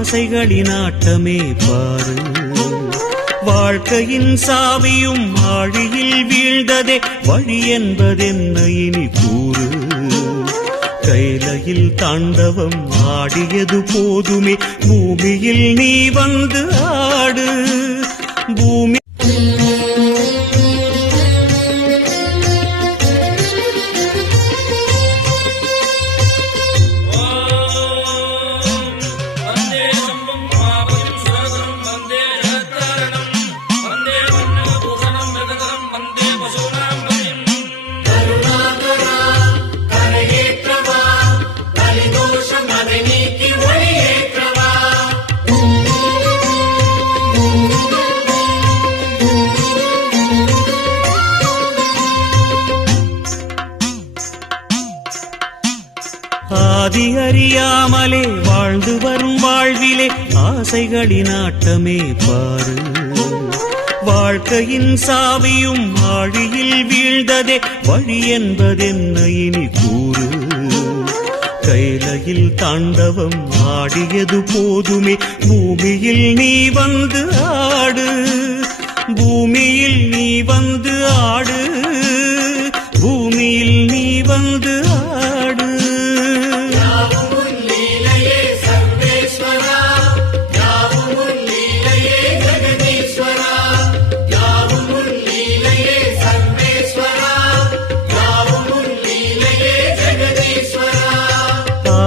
ஆசைகளின் ஆட்டமே பாரு. வாழ்க்கையின் சாவியும் ஆழியில் வீழ்ந்ததே, வழி என்பதென்ன இனி கூறு. கைலையில் தாண்டவம் ஆடியது போதுமே, பூமியில் நீ வந்து ஆடு. பூமி ஆதி அறியாமலே வாழ்ந்து வரும் வாழ்விலே ஆசைகளின் ஆட்டமே பாரு. வாழ்க்கையின் சாவியும் ஆழியில் வீழ்ந்ததே, வழி என்பதென்ன இனி கூறு. கைலையில் தாண்டவம் ஆடியது போதுமே, பூமியில் நீ வந்து ஆடு. பூமியில் நீ வந்து ஆடு. பூமியில் நீ வந்து ஆடு.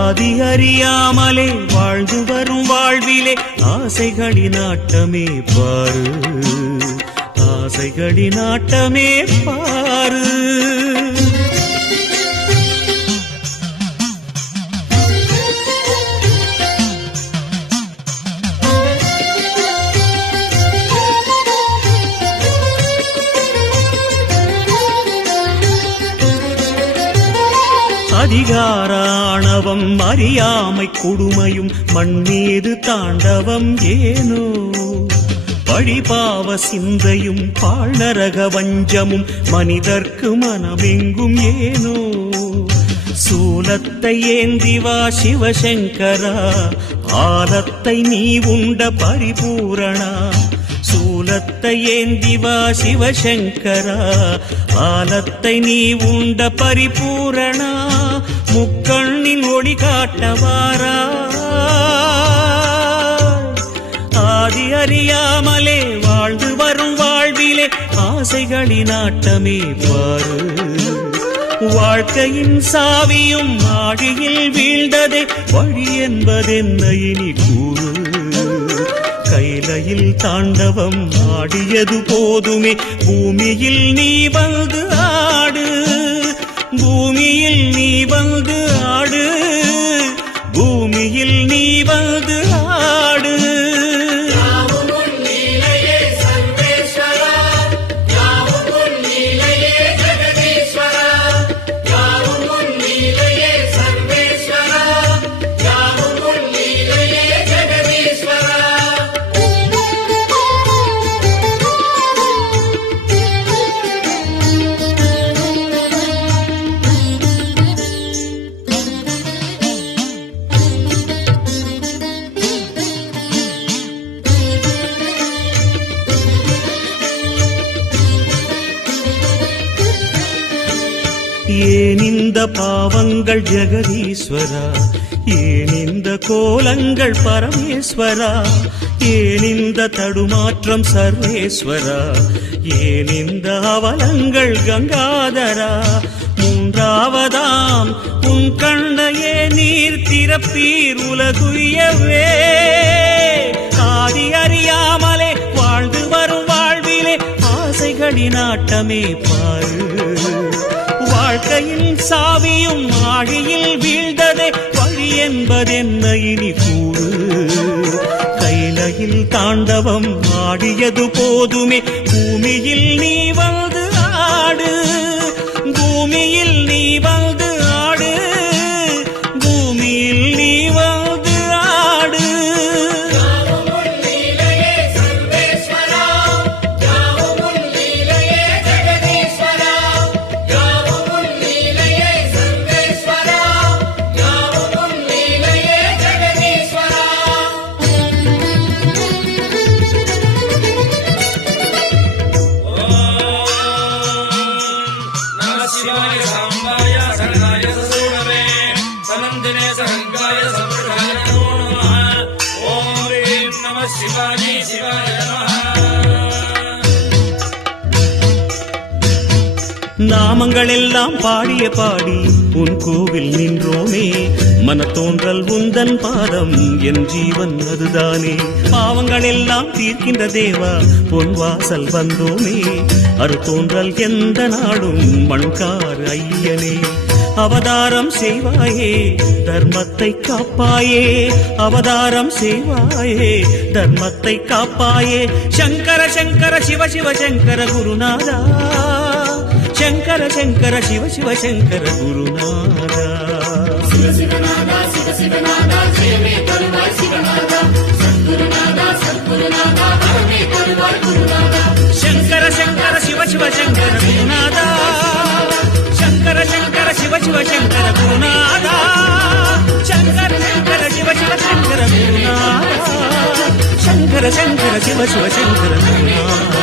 ஆதி அறியாமலே வாழ்ந்து வரும் வாழ்விலே ஆசைகளின் ஆட்டமே பாரு. ஆசைகளின் ஆட்டமே பாரு. அதிகாராணவம் அறியாமை கொடுமையும் மண்மீது தாண்டவம் ஏனோ. பழிபாவ சிந்தையும் பாழ்நரக வஞ்சமும் மனிதர்க்கு மனமெங்கும் ஏனோ. சூலத்தை ஏந்திவா சிவசங்கரா, ஆலத்தை நீ உண்ட பரிபூரணா. சூலத்தை ஏந்திவா சிவசங்கரா, ஆலத்தை நீ உண்ட பரிபூரணா. முக்கண்ணின் ஒளி காட்டவாரா. ஆதி அறியாமலே வாழ்ந்து வரும் வாழ்விலே ஆசைகளின் ஆட்டமே பாரு. வாழ்க்கையின் சாவியும் ஆழியில் வீழ்ந்ததே, வழி என்பதென்ன இனி கூறு. கைலையில் தாண்டவம் ஆடியது போதுமே, பூமியில் நீ வந்து ஆடு. பூமியில் நீ வந்து ஆடு. பூமியில் நீ வந்து ஆடு. ஏன் இந்த பாவங்கள் ஜெகதீஸ்வரா, ஏன் இந்த கோலங்கள் பரமேஸ்வரா, ஏன் இந்த தடுமாற்றம் சர்வேஸ்வரா, ஏன் இந்த அவலங்கள் கங்காதரா. மூன்றாவதாம் உன் கண்ணையே நீர் திறப்பீர் உலகுயவே. ஆதி அறியாமலே வாழ்ந்து வரும் வாழ்விலே ஆசைகளின் ஆட்டமே பாரு. வாழ்க்கையின் சாவியும் ஆழியில் வீழ்ந்ததே, வழி என்பதென்ன இனி கூறு. கைலையில் தாண்டவம் ஆடியது போதுமே, பூமியில் நீ வந்து ஆடு. பூமியில் நீ வந்து ஆடு. பூமியில் நீ வந்து ஆடு. சிவாஜி சிவாய நமः. நாமங்கள் எல்லாம் பாடிய பாடி உன் கோவில் நின்றோமே, மனத்தோன்றல் உந்தன் பாதம் என் ஜீவன் அதுதானே. பாவங்கள் எல்லாம் தீர்க்கின்ற தேவா பொன் வாசல் வந்தோமே, அருத்தோன்றல் எந்த நாடும் மண்கார் ஐயனே. அவதாரம் செய்வாயே தர்மத்தை காப்பாயே, அவதாரம் செய்வாயே தர்மத்தை காப்பாயே. சங்கர சங்கர சிவ சிவ சங்கர குருநாதா, சங்கர சங்கர சிவ சிவ சங்கர குருநாதா. சிவ சிவநாதா சிவ சிவநாதா ஜெயமே தருவாய் சிவநாதா, சத்குருநாதா சத்குருநாதா வரமே தருவாய் குருநாதா. சங்கர சங்கர சிவ சிவ சங்கர குருநாதா, சங்கர சங்கர சிவ சிவ சங்கர குருநாதா, சங்கர சங்கர சிவ சிவ சங்கர குருநாதா, சங்கர சங்கர சிவ சிவ சங்கர குருநாதா.